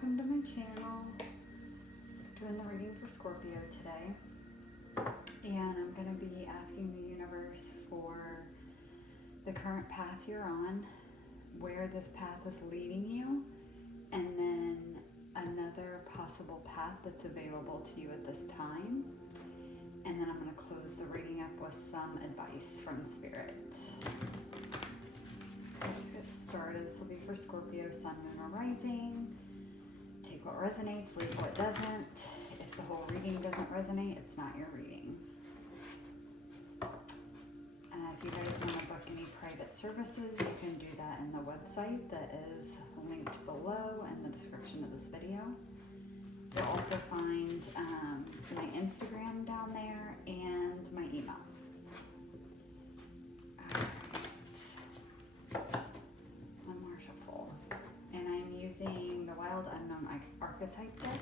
welcome to my channel. Doing the reading for Scorpio today. And I'm going to be asking the universe for the current path you're on, where this path is leading you, and then another possible path that's available to you at this time. And then I'm going to close the reading up with some advice from Spirit. Let's get started. This will be for Scorpio, Sun, Moon, or Rising. Take what resonates, leave what doesn't. If the whole reading doesn't resonate, it's not your reading. If you guys want to book any private services, you can do that in the website that is linked below in the description of this video. You'll also find my Instagram down there and my email. One more shuffle. And I'm using the Wild Unknown Archetype deck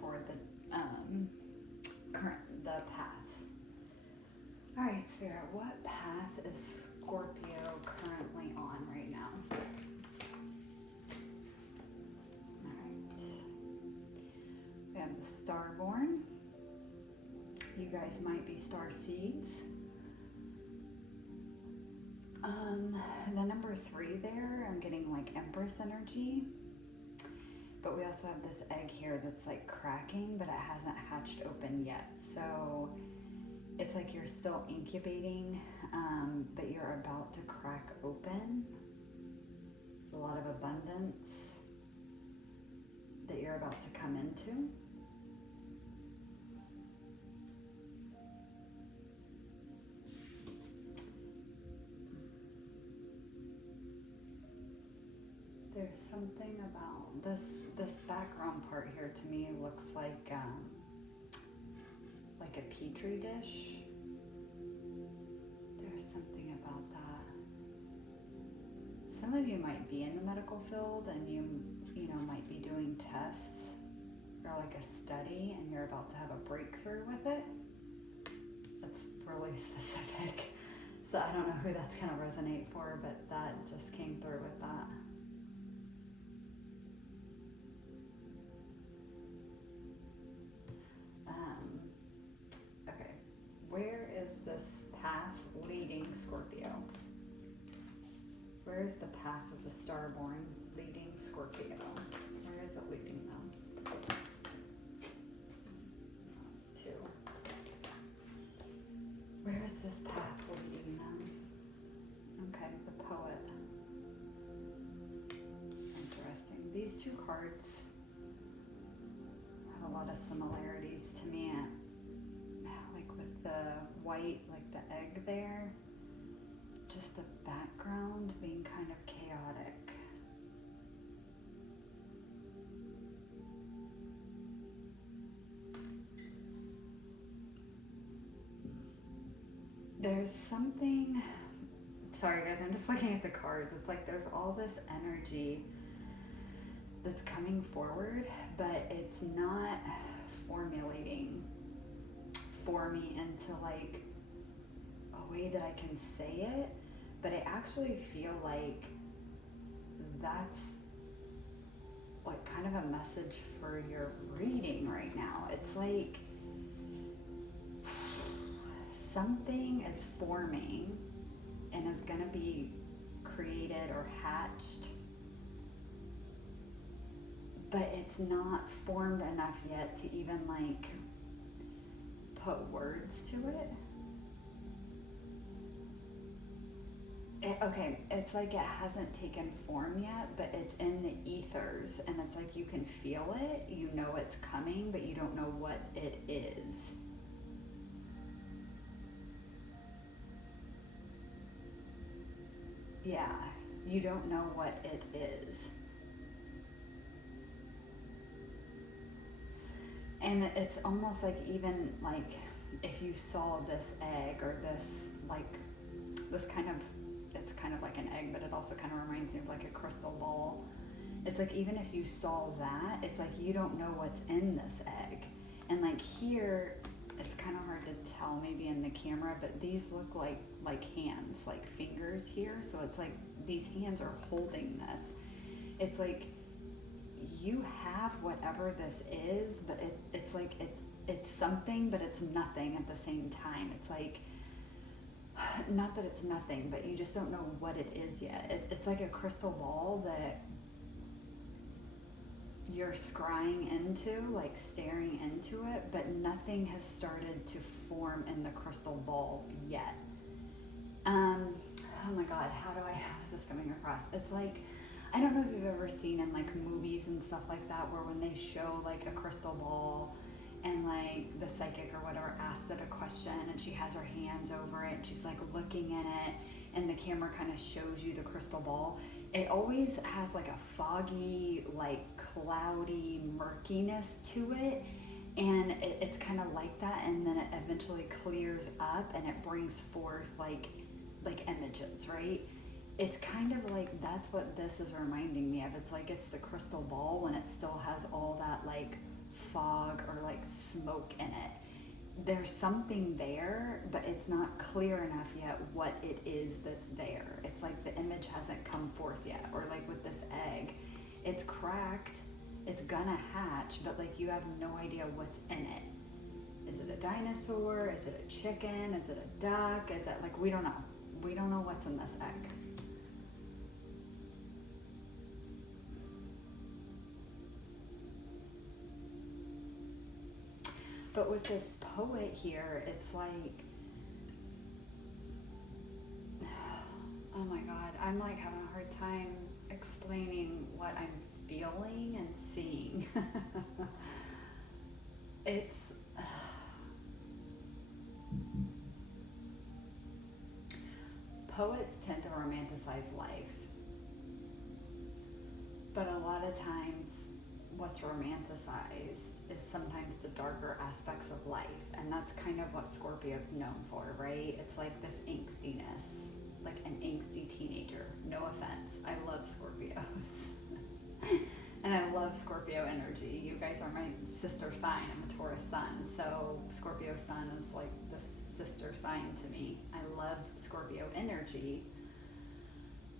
for the path. Alright, Spirit, what path is Scorpio currently on right now? We have the Starborn. You guys might be star seeds. The number 3 there, I'm getting like Empress energy. But we also have this egg here that's like cracking, but it hasn't hatched open yet. So it's like you're still incubating, but you're about to crack open. It's a lot of abundance that you're about to come into. There's something about this background part here to me looks like a petri dish. There's something about that. Some of you might be in the medical field and you know might be doing tests or like a study and you're about to have a breakthrough with it. That's really specific. So I don't know who that's gonna resonate for, but that just came through with that. Okay, where is this path leading Scorpio? Where is the path of the Starborn leading Scorpio? Where is it leading them? That's 2. Where is this path leading them? Okay, the Poet. Interesting. These 2 cards have a lot of similarities to me. Like with the white, like the egg there, just the background being kind of chaotic. There's something, sorry guys, I'm just looking at the cards. It's like there's all this energy that's coming forward, but it's not formulating for me into like a way that I can say it, but I actually feel like that's like kind of a message for your reading right now. It's like something is forming and is going to be created or hatched, but it's not formed enough yet to even like put words to it. Okay, it's like it hasn't taken form yet, but it's in the ethers, and it's like you can feel it, you know it's coming, but you don't know what it is. Yeah, you don't know what it is. And it's almost like even like if you saw this egg or this like this kind of, it's kind of like an egg, but it also kind of reminds me of like a crystal ball. It's like even if you saw that, it's like you don't know what's in this egg. And like here, it's kind of hard to tell maybe in the camera, but these look like hands, like fingers here. So it's like these hands are holding this. It's like you have whatever this is, but it's like it's something, but it's nothing at the same time. It's like, not that it's nothing, but you just don't know what it is yet. It's like a crystal ball that you're scrying into, like staring into it, but nothing has started to form in the crystal ball yet. Oh my God, how is this coming across? It's like, I don't know if you've ever seen in like movies and stuff like that, where when they show like a crystal ball and like the psychic or whatever asks it a question and she has her hands over it and she's like looking in it and the camera kind of shows you the crystal ball. It always has like a foggy, like cloudy murkiness to it, and it's kind of like that, and then it eventually clears up and it brings forth like images, right? It's kind of like, that's what this is reminding me of. It's like it's the crystal ball when it still has all that like fog or like smoke in it. There's something there, but it's not clear enough yet what it is that's there. It's like the image hasn't come forth yet. Or like with this egg, it's cracked, it's gonna hatch, but like you have no idea what's in it. Is it a dinosaur? Is it a chicken? Is it a duck? Is it like, we don't know. We don't know what's in this egg. But with this poet here, it's like, oh my God, I'm like having a hard time explaining what I'm feeling and seeing. It's, poets tend to romanticize life, but a lot of times what's romanticized is sometimes the darker aspects of life, and that's kind of what Scorpio's known for, right? It's like this angstiness, like an angsty teenager. No offense, I love Scorpios. And I love Scorpio energy. You guys are my sister sign. I'm a Taurus sun, so Scorpio sun is like the sister sign to me. I love Scorpio energy.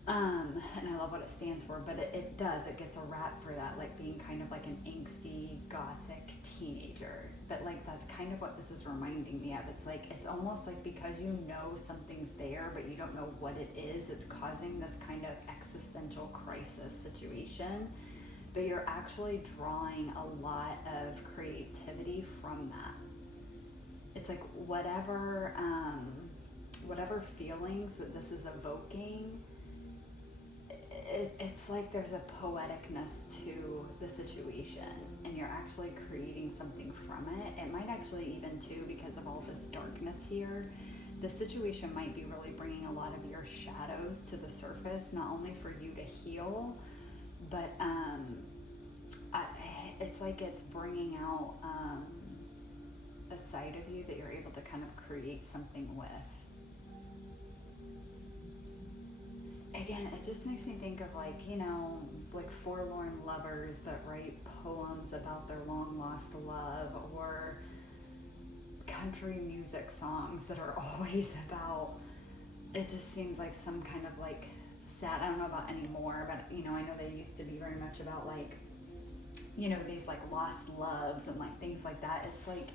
And I love what it stands for, but it gets a rap for that, like being kind of like an angsty, gothic teenager. But like, that's kind of what this is reminding me of. It's like, it's almost like because you know something's there, but you don't know what it is, it's causing this kind of existential crisis situation. But you're actually drawing a lot of creativity from that. It's like whatever feelings that this is evoking, it's like there's a poeticness to the situation, and you're actually creating something from it. It might actually even too, because of all this darkness here, the situation might be really bringing a lot of your shadows to the surface, not only for you to heal, but it's like it's bringing out a side of you that you're able to kind of create something with. Again, it just makes me think of like, you know, like forlorn lovers that write poems about their long lost love, or country music songs that are always about, it just seems like some kind of like sad, I don't know about anymore, but you know, I know they used to be very much about like, you know, these like lost loves and like things like that. It's like,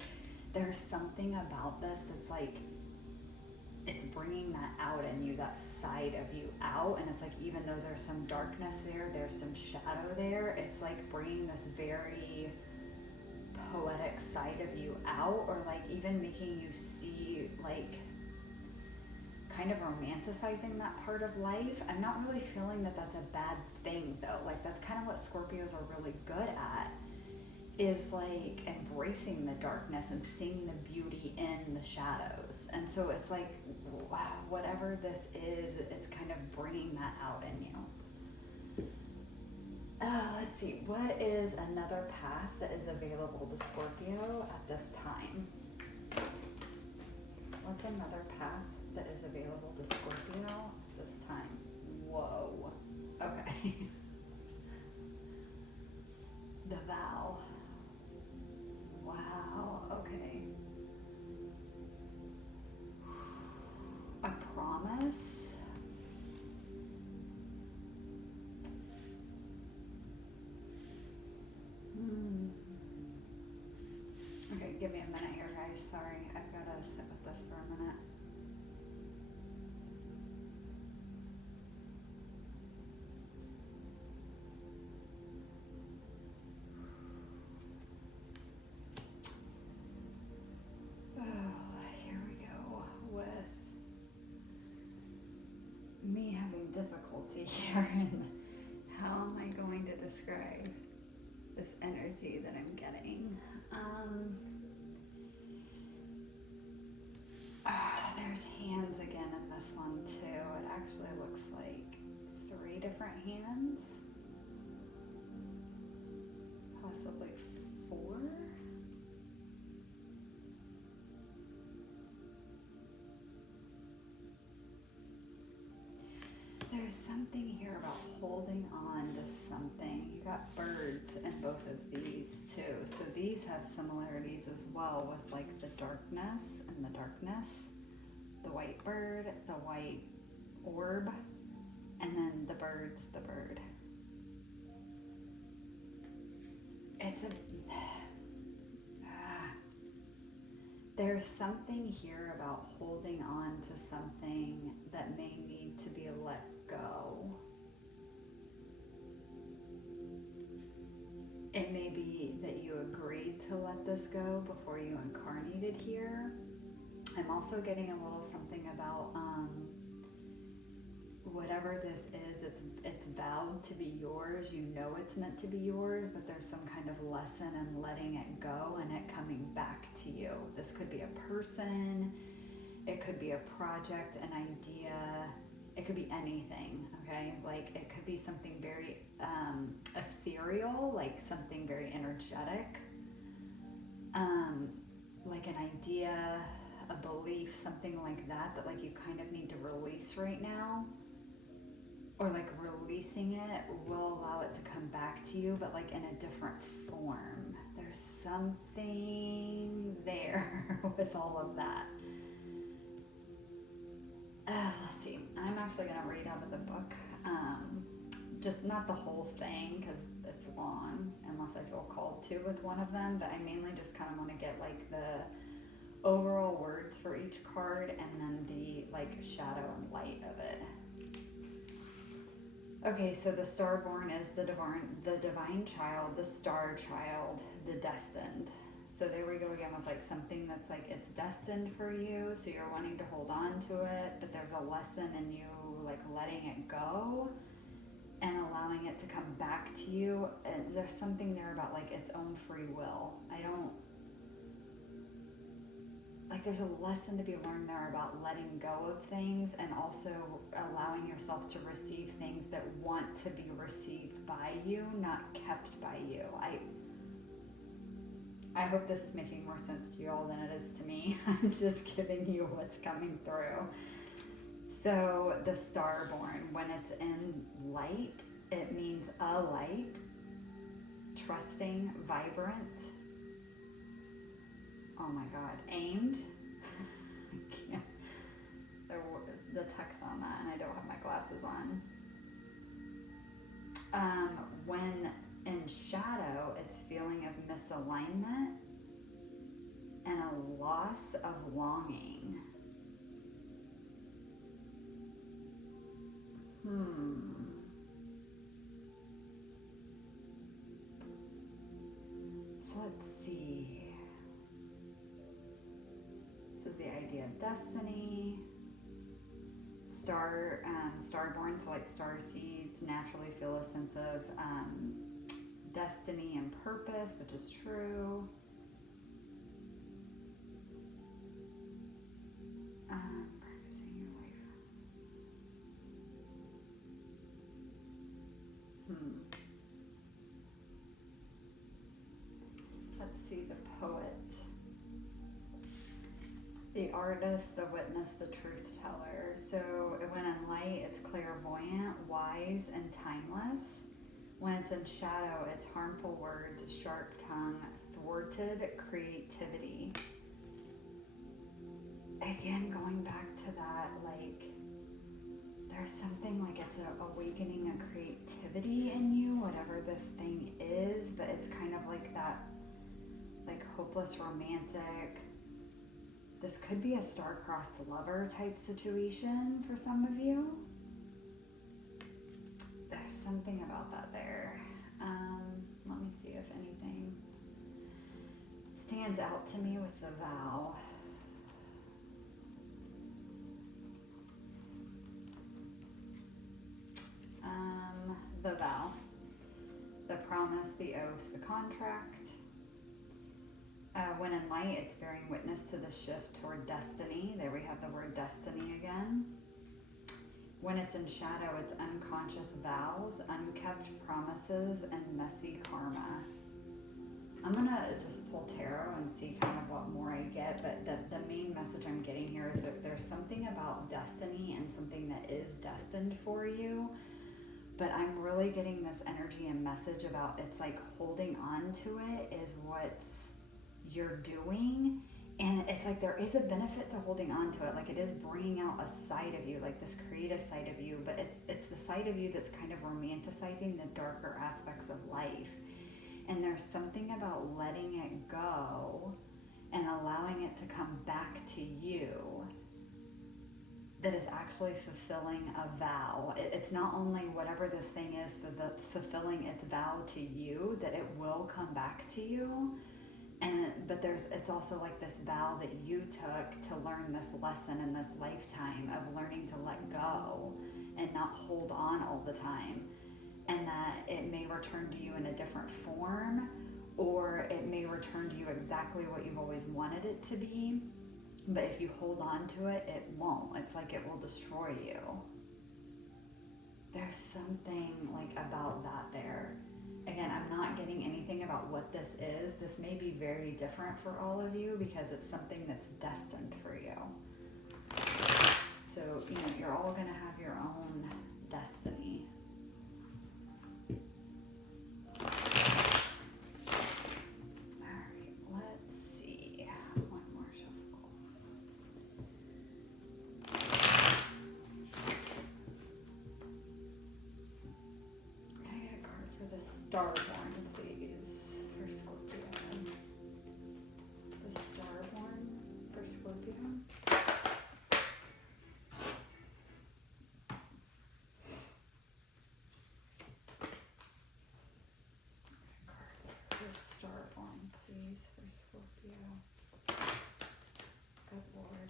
there's something about this that's like, it's bringing that out in you, that side of you out. And it's like, even though there's some darkness there, there's some shadow there, it's like bringing this very poetic side of you out, or like even making you see, like kind of romanticizing that part of life. I'm not really feeling that that's a bad thing though. Like that's kind of what Scorpios are really good at, is like embracing the darkness and seeing the beauty in the shadows. And so it's like, whatever this is, it's kind of bringing that out in you. Let's see, what is another path that is available to Scorpio at this time? What's another path that is available to Scorpio at this time? Whoa. Okay. The vow. Wow, okay. A promise. Give me a minute here, guys. Sorry, I've got to sit with this for a minute. Oh, here we go with me having difficulty here and how am I going to describe this energy that I'm getting. There's hands again in this one too. It actually looks like 3 different hands, possibly 4. There's something here about holding on to something. You got birds in both of these too. So these have similarities as well with like the darkness and the darkness. The white bird, the white orb, and then the bird's the bird. It's there's something here about holding on to something that may need to be let go. It may be that you agreed to let this go before you incarnated here. I'm also getting a little something about whatever this is, it's vowed to be yours. You know it's meant to be yours, but there's some kind of lesson in letting it go and it coming back to you. This could be a person, it could be a project, an idea, it could be anything, okay? Like it could be something very ethereal, like something very energetic, like an idea, a belief, something like that like you kind of need to release right now. Or like releasing it will allow it to come back to you, but like in a different form. There's something there with all of that. Let's see, I'm actually gonna read out of the book. Just not the whole thing because it's long, unless I feel called to with one of them, but I mainly just kind of want to get like the overall words for each card and then the like shadow and light of it. Okay, so the starborn is the divine child, the star child, the destined. So there we go again with like something that's like it's destined for you, so you're wanting to hold on to it, but there's a lesson in you like letting it go and allowing it to come back to you. And there's something there about like its own free will. Like there's a lesson to be learned there about letting go of things and also allowing yourself to receive things that want to be received by you, not kept by you. I hope this is making more sense to you all than it is to me. I'm just giving you what's coming through. So the starborn, when it's in light, it means a light, trusting, vibrant. Oh my God, aimed. I can't. The text on that, and I don't have my glasses on. When in shadow, it's feeling of misalignment and a loss of longing. So let's see. This is the idea of destiny. Starborn, so like star seeds naturally feel a sense of destiny and purpose, which is true. Practicing your life. Let's see, the poet. The artist, the witness, the truth teller. So when in light, it's clairvoyant, wise, and timeless. When it's in shadow, it's harmful words, sharp tongue, thwarted creativity. Again, going back to that, like, there's something like it's an awakening of creativity in you, whatever this thing is, but it's kind of like that like hopeless romantic. This could be a star-crossed lover type situation for some of you. There's something about that there. Let me see if anything stands out to me with the vow. The vow, the promise, the oath, the contract. When in light, it's bearing witness to the shift toward destiny. There we have the word destiny again. When it's in shadow, it's unconscious vows, unkept promises, and messy karma. I'm gonna just pull tarot and see kind of what more I get, but the main message I'm getting here is that there's something about destiny and something that is destined for you, but I'm really getting this energy and message about it's like holding on to it is what you're doing. And it's like there is a benefit to holding on to it. Like it is bringing out a side of you, like this creative side of you, but it's the side of you that's kind of romanticizing the darker aspects of life. And there's something about letting it go and allowing it to come back to you that is actually fulfilling a vow. It's not only whatever this thing is for the fulfilling its vow to you, that it will come back to you. But it's also like this vow that you took to learn this lesson in this lifetime of learning to let go and not hold on all the time. And that it may return to you in a different form, or it may return to you exactly what you've always wanted it to be. But if you hold on to it, it won't. It's like it will destroy you. There's something like about that there. Again, I'm not getting anything about what this is. This may be very different for all of you because it's something that's destined for you. So, you're all going to have your own destiny. Starborn, please, for Scorpio. The Starborn for Scorpio. The Starborn, please, for Scorpio. Good Lord.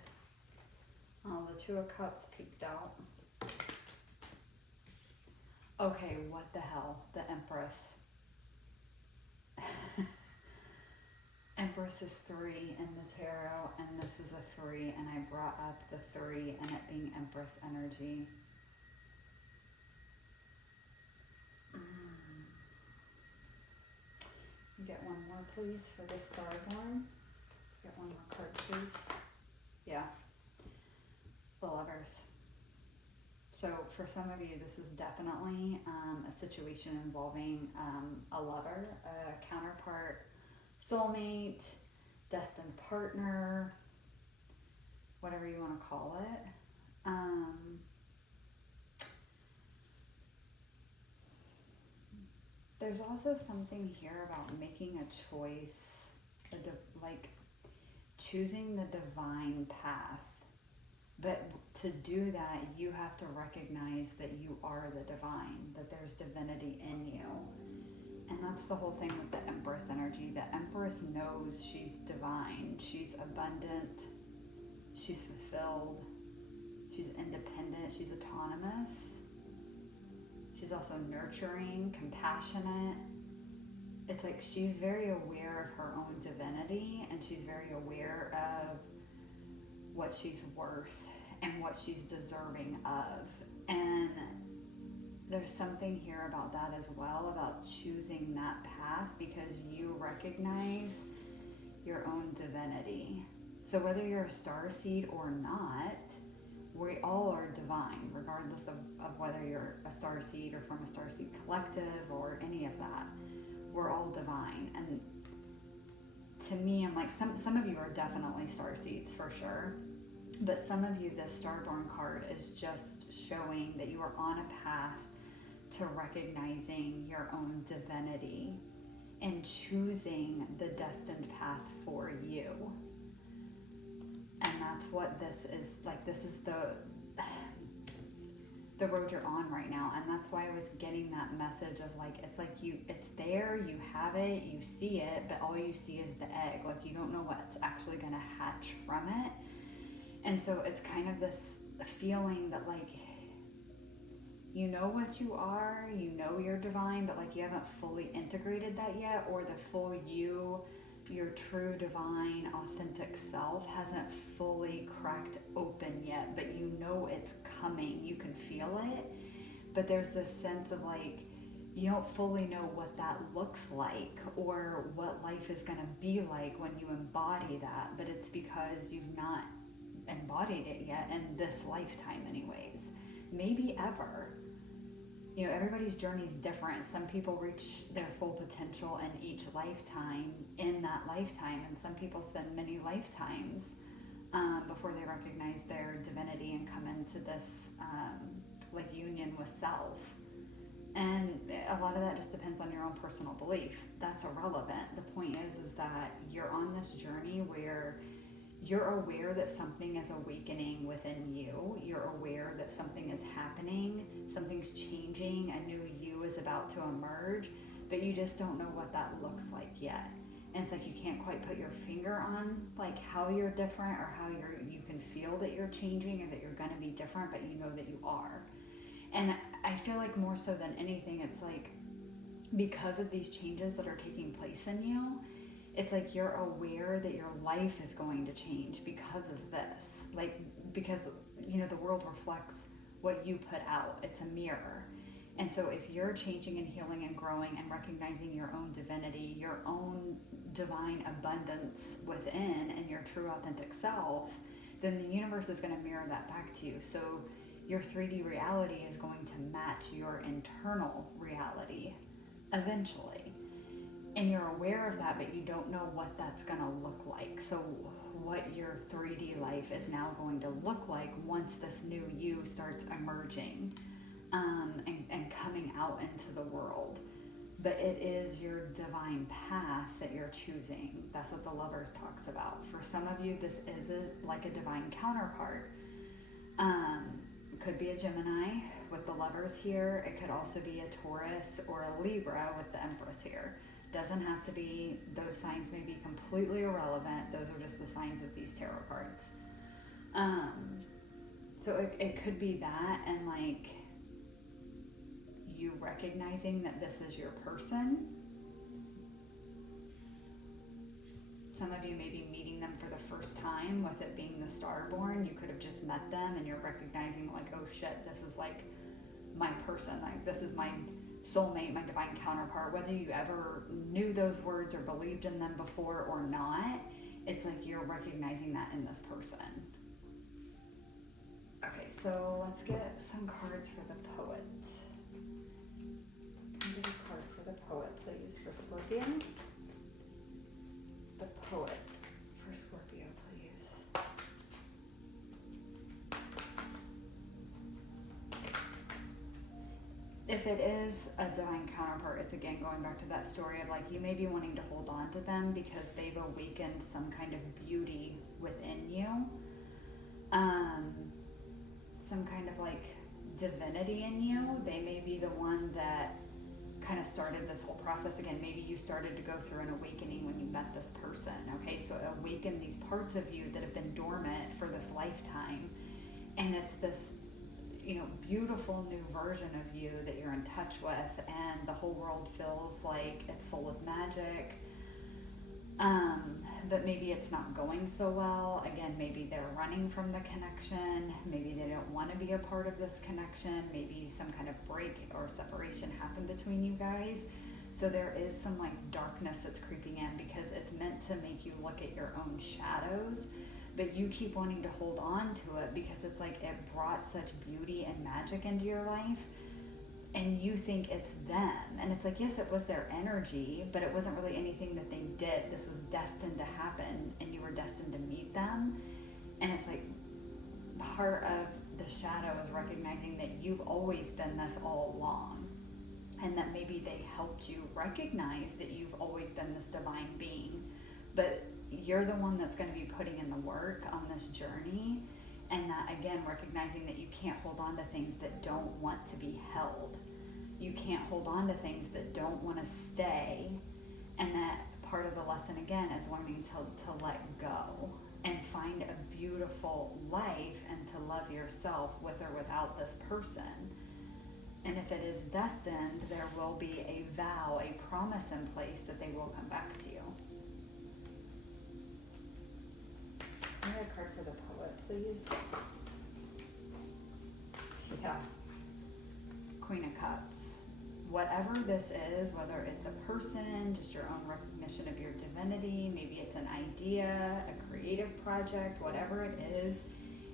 Oh, the Two of Cups peeked out. Okay, what the hell? The Empress. Empress is 3 in the tarot, and this is a 3, and I brought up the 3 and it being Empress energy. You get one more, please, for this Starborn. Get one more card, please. Yeah. The Lovers. So for some of you, this is definitely a situation involving a lover, a counterpart, soulmate, destined partner, whatever you want to call it. There's also something here about making a choice, like choosing the divine path. But to do that, you have to recognize that you are the divine, that there's divinity in you. And that's the whole thing with the Empress energy. The Empress knows she's divine. She's abundant. She's fulfilled. She's independent. She's autonomous. She's also nurturing, compassionate. It's like she's very aware of her own divinity, and she's very aware of what she's worth and what she's deserving of. And there's something here about that as well, about choosing that path because you recognize your own divinity. So whether you're a starseed or not, we all are divine, regardless of whether you're a starseed or from a starseed collective or any of that. We're all divine. And to me, I'm like, some of you are definitely starseeds for sure. But some of you, this Starborn card is just showing that you are on a path to recognizing your own divinity and choosing the destined path for you. And that's what this is like. This is the road you're on right now. And that's why I was getting that message of like, it's like it's there, you have it, you see it, but all you see is the egg. Like, you don't know what's actually going to hatch from it. And so it's kind of this feeling that like, you know what you are, you know you're divine, but like you haven't fully integrated that yet, or the full you, your true divine authentic self hasn't fully cracked open yet, but you know it's coming, you can feel it. But there's this sense of like, you don't fully know what that looks like or what life is going to be like when you embody that, but it's because you've not embodied it yet in this lifetime anyways, maybe ever. You know, everybody's journey is different. Some people reach their full potential in each lifetime, in that lifetime, and some people spend many lifetimes before they recognize their divinity and come into this like union with self. And a lot of that just depends on your own personal belief. That's irrelevant. The point is that you're on this journey where you're aware that something is awakening within you. You're aware that something is happening, something's changing, a new you is about to emerge, but you just don't know what that looks like yet. And it's like you can't quite put your finger on like how you're different or how you can feel that you're changing or that you're going to be different, but you know that you are. And I feel like more so than anything, it's like because of these changes that are taking place in you, it's like you're aware that your life is going to change because of this. Like, because, you know, the world reflects what you put out. It's a mirror. And so if you're changing and healing and growing and recognizing your own divinity, your own divine abundance within and your true authentic self, then the universe is going to mirror that back to you. So your 3D reality is going to match your internal reality eventually. And you're aware of that, but you don't know what that's going to look like. So what your 3D life is now going to look like once this new you starts emerging and coming out into the world. But it is your divine path that you're choosing. That's what the Lovers talks about. For some of you, this is like a divine counterpart. Could be a Gemini with the Lovers here. It could also be a Taurus or a Libra with the Empress here. Doesn't have to be. Those signs may be completely irrelevant. Those are just the signs of these tarot cards. So it could be that, and like you recognizing that this is your person. Some of you may be meeting them for the first time, with it being the Starborn. You could have just met them and you're recognizing like, oh shit, this is like my person. Like, this is my soulmate, my divine counterpart. Whether you ever knew those words or believed in them before or not, it's like you're recognizing that in this person. Okay, so let's get some cards for the Poet. Can I get a card for the Poet, please, for Scorpio? The Poet for Scorpio, please. If it is a divine counterpart, it's again going back to that story of like you may be wanting to hold on to them because they've awakened some kind of beauty within you. Some kind of like divinity in you. They may be the one that kind of started this whole process. Again, maybe you started to go through an awakening when you met this person. Okay, so awaken these parts of you that have been dormant for this lifetime, and it's this, you know, beautiful new version of you that you're in touch with, and the whole world feels like it's full of magic. But maybe it's not going so well. Again, maybe they're running from the connection. Maybe they don't want to be a part of this connection. Maybe some kind of break or separation happened between you guys. So there is some like darkness that's creeping in because it's meant to make you look at your own shadows, but you keep wanting to hold on to it because it's like it brought such beauty and magic into your life. And you think it's them. And it's like, yes, it was their energy, but it wasn't really anything that they did. This was destined to happen, and you were destined to meet them. And it's like part of the shadow is recognizing that you've always been this all along. and that maybe they helped you recognize that you've always been this divine being, but you're the one that's going to be putting in the work on this journey. And that, again, recognizing that you can't hold on to things that don't want to be held. You can't hold on to things that don't want to stay. And that part of the lesson, again, is learning to let go and find a beautiful life and to love yourself with or without this person. And if it is destined, there will be a vow, a promise in place that they will come back to you. Can I get a card for the poet, please? Yeah. Queen of Cups. Whatever this is, whether it's a person, just your own recognition of your divinity, maybe it's an idea, a creative project, whatever it is,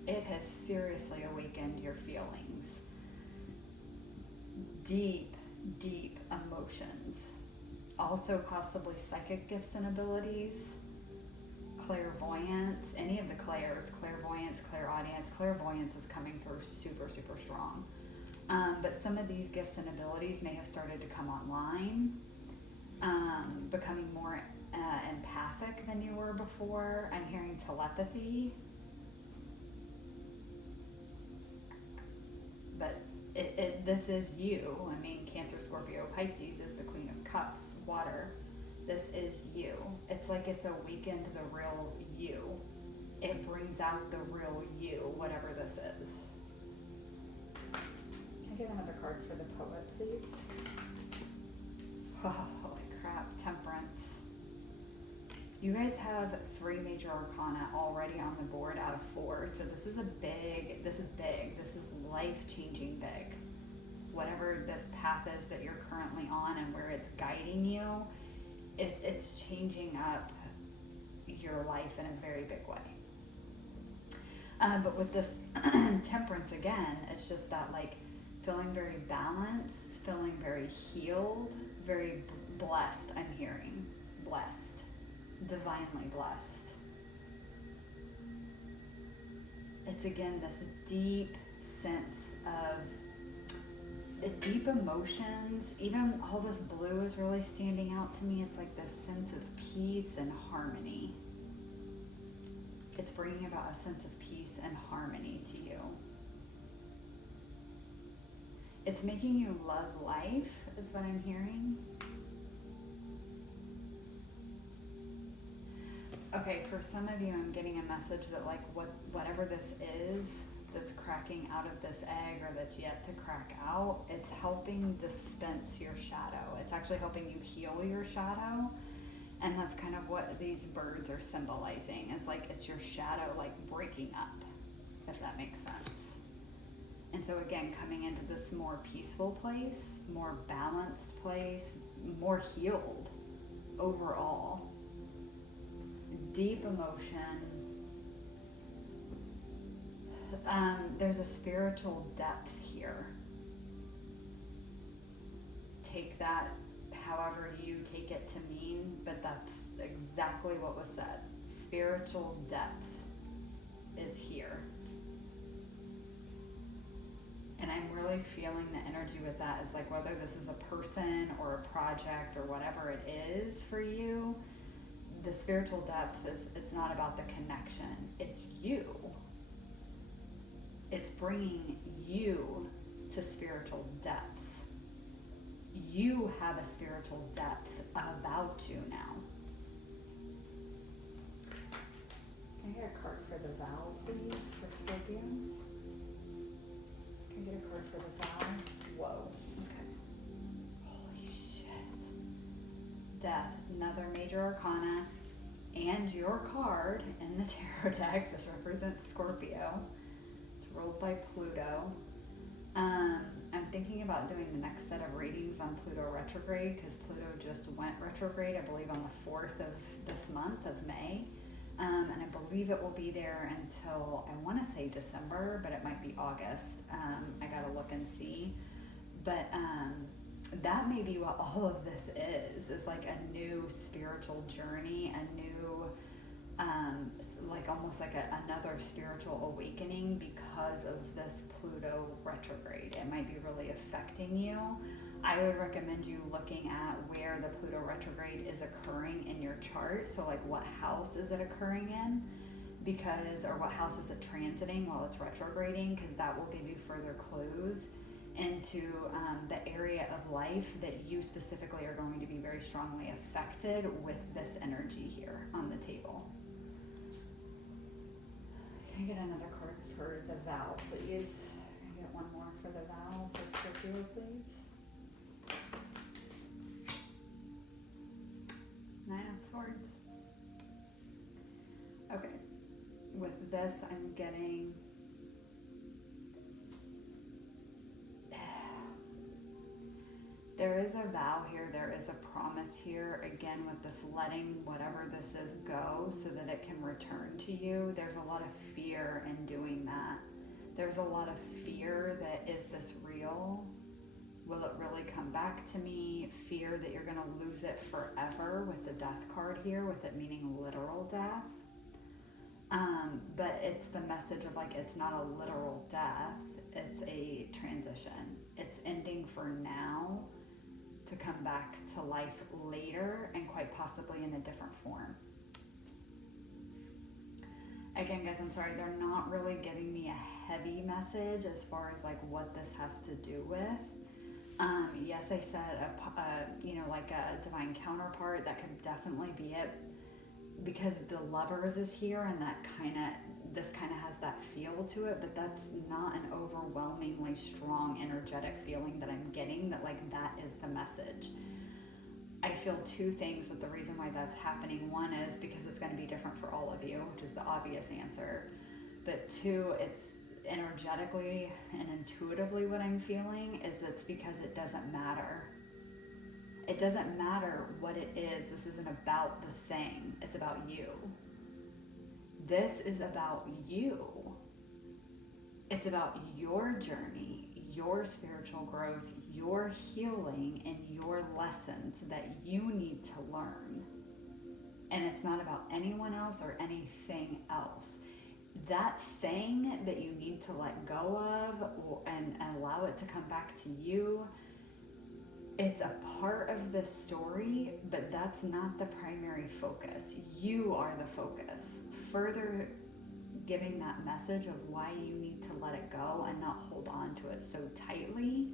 it has seriously awakened your feelings. Deep, deep emotions. Also possibly psychic gifts and abilities. Clairvoyance, any of the clairs, clairvoyance, clairaudience. Clairvoyance is coming through super, super strong. But some of these gifts and abilities may have started to come online, becoming more empathic than you were before. I'm hearing telepathy. But this is you. I mean, Cancer, Scorpio, Pisces is the Queen of Cups, water. This is you. It's like it's awakened the real you. It brings out the real you, whatever this is. Can I get another card for the poet, please? Oh, holy crap, Temperance. You guys have 3 major arcana already on the board out of 4. So this is big. This is life-changing big. Whatever this path is that you're currently on and where it's guiding you, it's changing up your life in a very big way. But with this Temperance, again, it's just that, like, feeling very balanced, feeling very healed, very blessed, I'm hearing. Blessed. Divinely blessed. It's, again, this deep sense of deep emotions. Even all this blue is really standing out to me. It's like this sense of peace and harmony. It's bringing about a sense of peace and harmony to you. It's making you love life, is what I'm hearing. Okay, for some of you, I'm getting a message that, like, whatever this is that's cracking out of this egg or that's yet to crack out, it's helping dispense your shadow. It's actually helping you heal your shadow. And that's kind of what these birds are symbolizing. It's like it's your shadow, like, breaking up, if that makes sense. And so, again, coming into this more peaceful place, more balanced place, more healed overall. Deep emotion. There's a spiritual depth here. Take that however you take it to mean, but that's exactly what was said. Spiritual depth is here. And I'm really feeling the energy with that. It's like whether this is a person or a project or whatever it is for you, the spiritual depth is, it's not about the connection. It's you. It's bringing you to spiritual depth. You have a spiritual depth about you now. Can I get a card for the vow, please, for Scorpio? Can I get a card for the vow? Whoa. Okay. Holy shit. Death, another major arcana, and your card in the tarot deck. This represents Scorpio. It's ruled by Pluto. I'm thinking about doing the next set of readings on Pluto retrograde because Pluto just went retrograde, I believe, on the 4th of this month of May. And I believe it will be there until, I want to say December, but it might be August. I got to look and see. But that may be what all of this is like a new spiritual journey, a new, like almost like another spiritual awakening because of this Pluto retrograde. It might be really affecting you. I would recommend you looking at where the Pluto retrograde is occurring in your chart. So like what house is it occurring in? Because, or what house is it transiting while it's retrograding? Because that will give you further clues into the area of life that you specifically are going to be very strongly affected with this energy here on the table. Can I get another card for the vow, please? Can I get one more for the vow for Scorpio, please? Nine of Swords. Okay. With this, I'm getting there is a vow here, there is a promise here, again with this letting whatever this is go so that it can return to you. There's a lot of fear in doing that. There's a lot of fear that, is this real? Will it really come back to me? Fear that you're going to lose it forever with the death card here, with it meaning literal death. But it's the message of like, it's not a literal death, it's a transition. It's ending for now to come back to life later, and quite possibly in a different form. Again, guys, I'm sorry, they're not really giving me a heavy message as far as like what this has to do with. Yes, I said like a divine counterpart, that could definitely be it, because the Lovers is here, and this kind of has that feel to it, but that's not an overwhelmingly strong energetic feeling that I'm getting, that like that is the message. I feel two things with the reason why that's happening. One is because it's going to be different for all of you, which is the obvious answer. But two, it's energetically and intuitively what I'm feeling is it's because it doesn't matter. It doesn't matter what it is. This isn't about the thing. It's about you. This is about you. It's about your journey, your spiritual growth, your healing, and your lessons that you need to learn. And it's not about anyone else or anything else. That thing that you need to let go of and allow it to come back to you, it's a part of the story, but that's not the primary focus. You are the focus. Further giving that message of why you need to let it go and not hold on to it so tightly,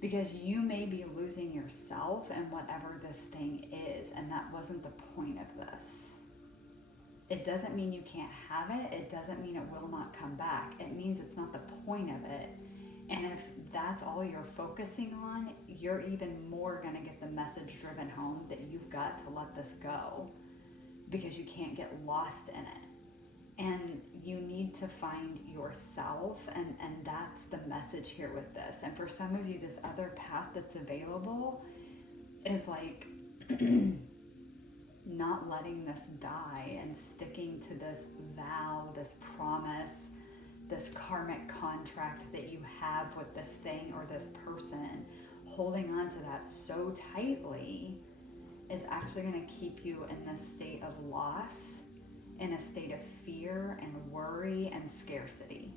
because you may be losing yourself in whatever this thing is, and that wasn't the point of this. It doesn't mean you can't have it. It doesn't mean it will not come back. It means it's not the point of it. And if that's all you're focusing on, you're even more going to get the message driven home that you've got to let this go, because you can't get lost in it. And you need to find yourself, and that's the message here with this. And for some of you, this other path that's available is like not letting this die and sticking to this vow, this promise, this karmic contract that you have with this thing or this person. Holding on to that so tightly is actually going to keep you in this state of loss, in a state of fear and worry and scarcity.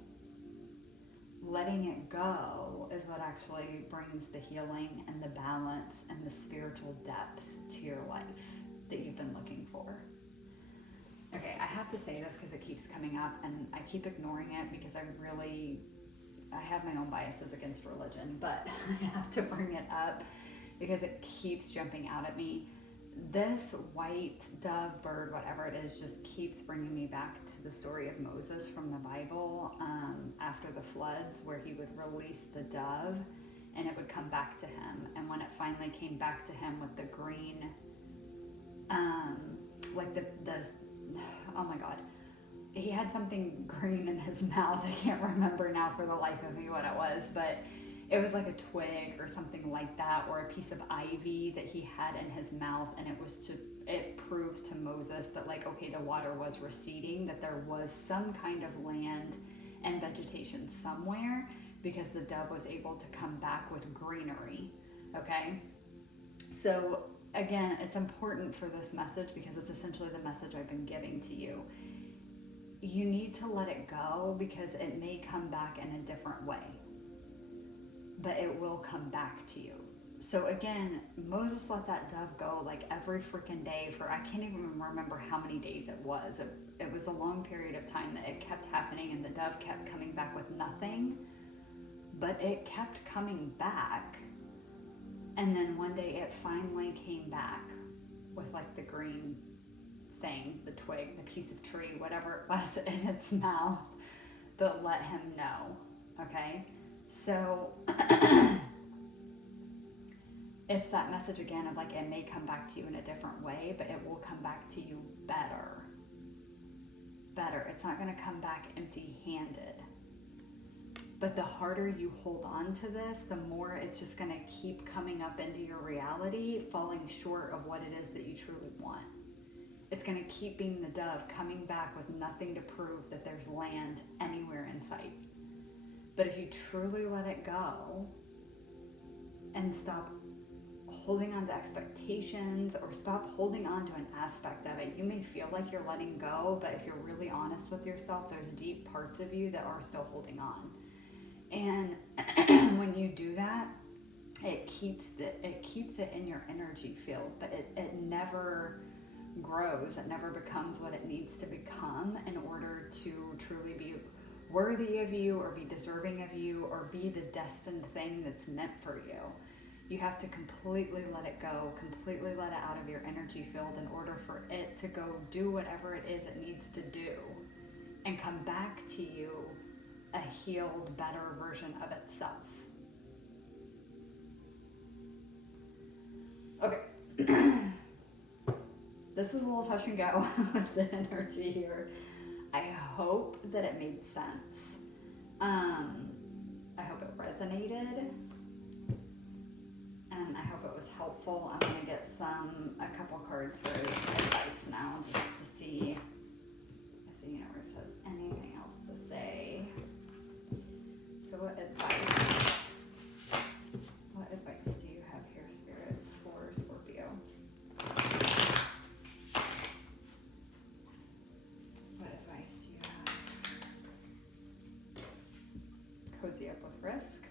Letting it go is what actually brings the healing and the balance and the spiritual depth to your life that you've been looking for. Okay, I have to say this because it keeps coming up and I keep ignoring it because I have my own biases against religion, but I have to bring it up because it keeps jumping out at me. This white dove bird, whatever it is, just keeps bringing me back to the story of Moses from the Bible after the floods, where he would release the dove and it would come back to him. And when it finally came back to him with the green, oh my God, he had something green in his mouth. I can't remember now for the life of me what it was, but it was like a twig or something like that, or a piece of ivy that he had in his mouth, and it proved to Moses that like, okay, the water was receding, that there was some kind of land and vegetation somewhere, because the dove was able to come back with greenery. Okay, so again, it's important for this message because it's essentially the message I've been giving to you. You need to let it go because it may come back in a different way. but it will come back to you. So again, Moses let that dove go like every freaking day for, I can't even remember how many days it was. It was a long period of time that it kept happening, and the dove kept coming back with nothing, but it kept coming back. And then one day it finally came back with like the green thing, the twig, the piece of tree, whatever it was in its mouth that let him know. Okay? So it's that message again of like, it may come back to you in a different way, but it will come back to you better. Better. It's not going to come back empty-handed. But the harder you hold on to this, the more it's just going to keep coming up into your reality, falling short of what it is that you truly want. It's going to keep being the dove coming back with nothing to prove that there's land anywhere in sight. But if you truly let it go and stop holding on to expectations, or stop holding on to an aspect of it, you may feel like you're letting go, but if you're really honest with yourself, there's deep parts of you that are still holding on. And when you do that, it keeps it in your energy field, but it never grows. It never becomes what it needs to become in order to truly be worthy of you, or be deserving of you, or be the destined thing that's meant for you. You have to completely let it go, completely let it out of your energy field in order for it to go do whatever it is it needs to do and come back to you a healed, better version of itself. Okay. This was a little touch and go with the energy here. I hope that it made sense. I hope it resonated. And I hope it was helpful. I'm going to get a couple cards for advice now, just to see if the universe has anything else to say. So what advice do you have here, Spirit, for Scorpio? What advice do you have? Cozy up with risk.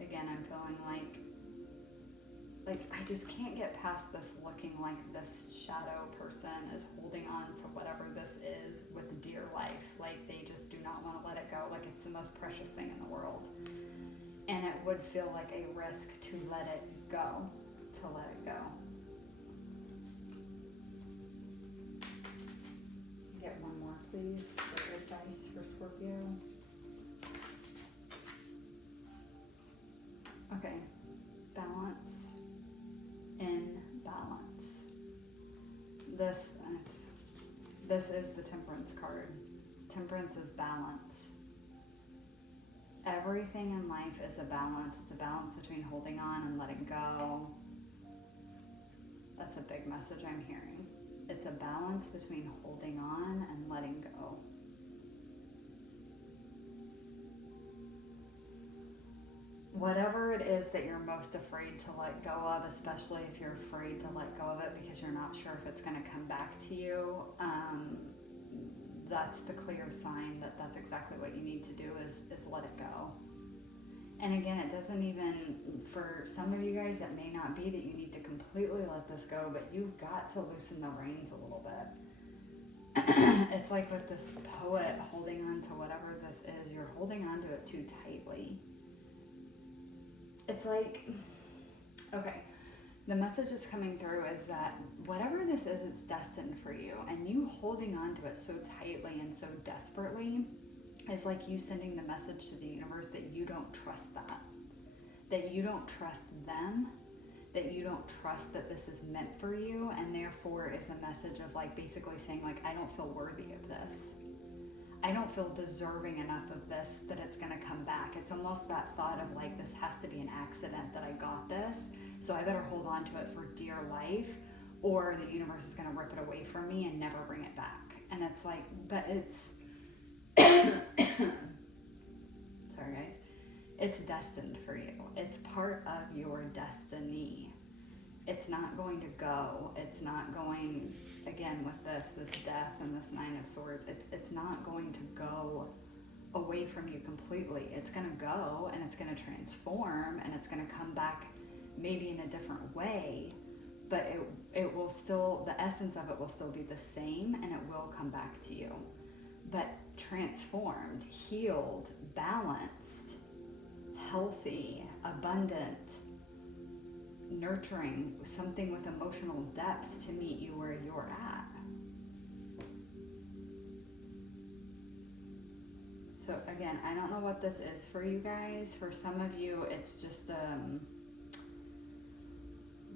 Again, I'm feeling like I just can't get past this looking like this shadow person is holding on to whatever this is with dear life. Like they just do not want to let it go. Like it's the most precious thing in the world. And it would feel like a risk to let it go. To let it go. Get one more, please, for advice for Scorpio. Okay. Balance. In balance. This is the Temperance card. Temperance is balance. Everything in life is a balance. It's a balance between holding on and letting go. That's a big message I'm hearing. It's a balance between holding on and letting go. Whatever it is that you're most afraid to let go of, especially if you're afraid to let go of it because you're not sure if it's going to come back to you, that's the clear sign that that's exactly what you need to do is let it go. And again, it doesn't even, for some of you guys, it may not be that you need to completely let this go, but you've got to loosen the reins a little bit. It's like with this poet holding on to whatever this is, you're holding on to it too tightly. It's like, okay, the message that's coming through is that whatever this is, it's destined for you. And you holding on to it so tightly and so desperately is like you sending the message to the universe that you don't trust that you don't trust them, that you don't trust that this is meant for you, and therefore is a message of like basically saying like, I don't feel worthy of this. I don't feel deserving enough of this that it's going to come back. It's almost that thought of like, this has to be an accident that I got this, so I better hold on to it for dear life, or the universe is going to rip it away from me and never bring it back. And it's like, but it's, sorry guys, it's destined for you. It's part of your destiny. It's not going to go. It's not going, again, with this death and this Nine of Swords, it's not going to go away from you completely. It's going to go and it's going to transform and it's going to come back maybe in a different way, but it will still, the essence of it will still be the same, and it will come back to you, but transformed, healed, balanced, healthy, abundant, nurturing, something with emotional depth to meet you where you're at. So again, I don't know what this is for you guys. For some of you, it's just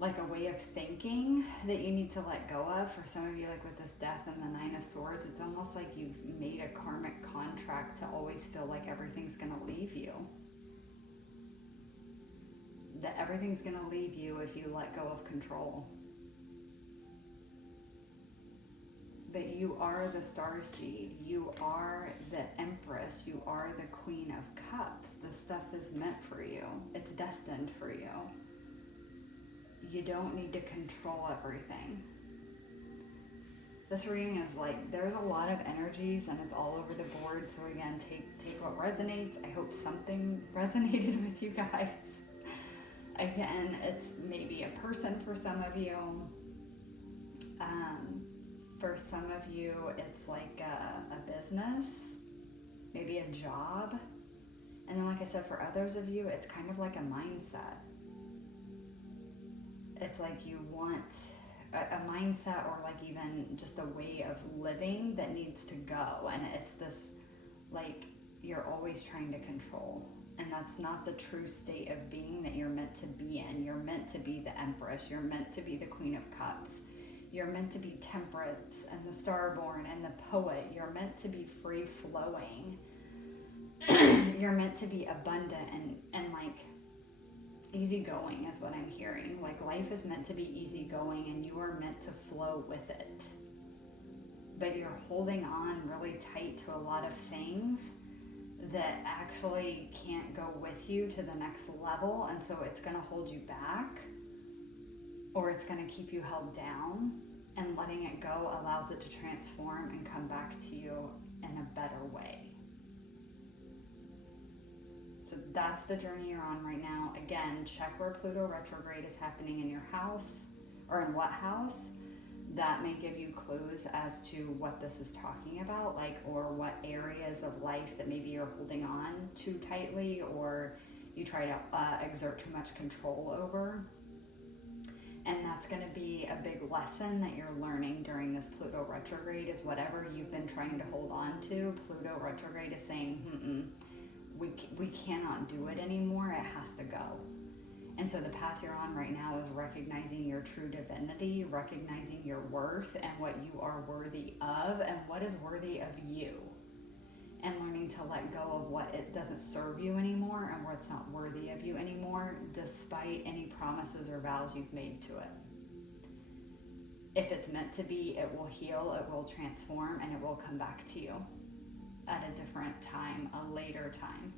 like a way of thinking that you need to let go of. For some of you, like with this death and the Nine of Swords, it's almost like you've made a karmic contract to always feel like everything's going to leave you. That everything's going to leave you if you let go of control. That you are the starseed, you are the empress, you are the queen of cups. This stuff is meant for you. It's destined for you. You don't need to control everything. This reading is like, there's a lot of energies and it's all over the board. So again, take what resonates. I hope something resonated with you guys. Again, it's maybe a person for some of you. For some of you, it's like a business, maybe a job. And then like I said, for others of you, it's kind of like a mindset. It's like you want a mindset, or like even just a way of living that needs to go. And it's this, like, you're always trying to control. And that's not the true state of being that you're meant to be in. You're meant to be the empress. You're meant to be the queen of cups. You're meant to be temperance and the starborn and the poet. You're meant to be free flowing. You're meant to be abundant and like easygoing is what I'm hearing. Like life is meant to be easygoing and you are meant to flow with it. But you're holding on really tight to a lot of things that actually can't go with you to the next level. And so it's going to hold you back, or it's going to keep you held down, and letting it go allows it to transform and come back to you in a better way. So that's the journey you're on right now. Again, check where Pluto retrograde is happening in your house, or in what house. That may give you clues as to what this is talking about, like, or what areas of life that maybe you're holding on too tightly, or you try to exert too much control over. And that's going to be a big lesson that you're learning during this Pluto retrograde, is whatever you've been trying to hold on to, Pluto retrograde is saying, we cannot do it anymore, it has to go. And so the path you're on right now is recognizing your true divinity, recognizing your worth and what you are worthy of and what is worthy of you. And learning to let go of what it doesn't serve you anymore and what's not worthy of you anymore, despite any promises or vows you've made to it. If it's meant to be, it will heal, it will transform, and it will come back to you at a different time, a later time.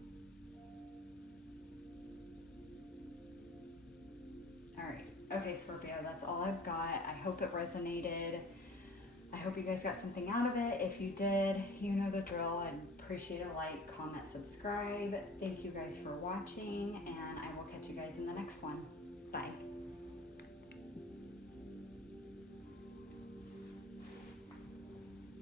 All right. Okay, Scorpio, that's all I've got. I hope it resonated. I hope you guys got something out of it. If you did, you know the drill. I'd appreciate a like, comment, subscribe. Thank you guys for watching, and I will catch you guys in the next one. Bye.